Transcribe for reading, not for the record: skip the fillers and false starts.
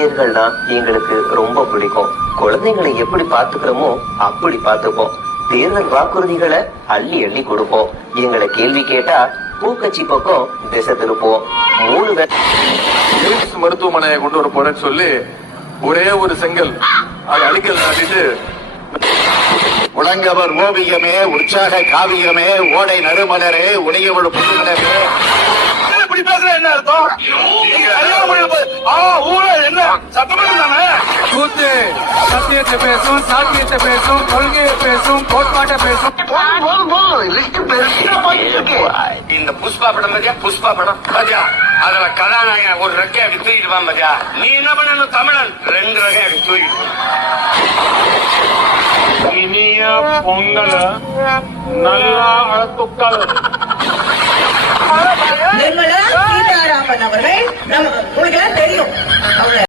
ஆசிரியர்கள்னா எங்களுக்கு ரொம்ப பிடிக்கும். குழந்தைங்களை எப்படி பாத்துக்கிறோமோ அப்படி பாத்துப்போம். தேர்தல் வாக்குறுதிகளை அள்ளி அள்ளி கொடுப்போம். எங்களை கேள்வி கேட்டா பூக்கச்சி பக்கம் திசை திருப்போம். 3 மருத்துவமனையை கொண்டு வர போறேன்னு சொல்லி ஒரே ஒரு செங்கல் அடிக்கல் நாட்டிட்டு, உலங்கவர் ஓவியமே, உற்சாக காவியமே, ஓடை நறுமலரே, உலகவழு புதுமலரே. இப்படி பேசுற என்ன அர்த்தம்? என்ன சட்டமன்றம் தானே? கூத்து சத்தியத்தை பேசும், சாத்தியத்தை பேசும், கொள்கையை பேசும், கோட்பாட்டை பேசும். இந்த புஷ்பா படம் பத்தியா? புஷ்பா படம் பத்தியா? அதுல கதாநாயகன் ஒரு ரெக்கை அப்படி தூக்கிடுவான் பத்தியா? நீ என்ன பண்ணணும்? தமிழன் 2 ரெக்கை அப்படி தூக்கிட்டு. இனிய பொங்கல் நல்லா துக்கள். நிர்மலா சீதாராமன் அவர்கள் உங்களுக்கு தெரியும்.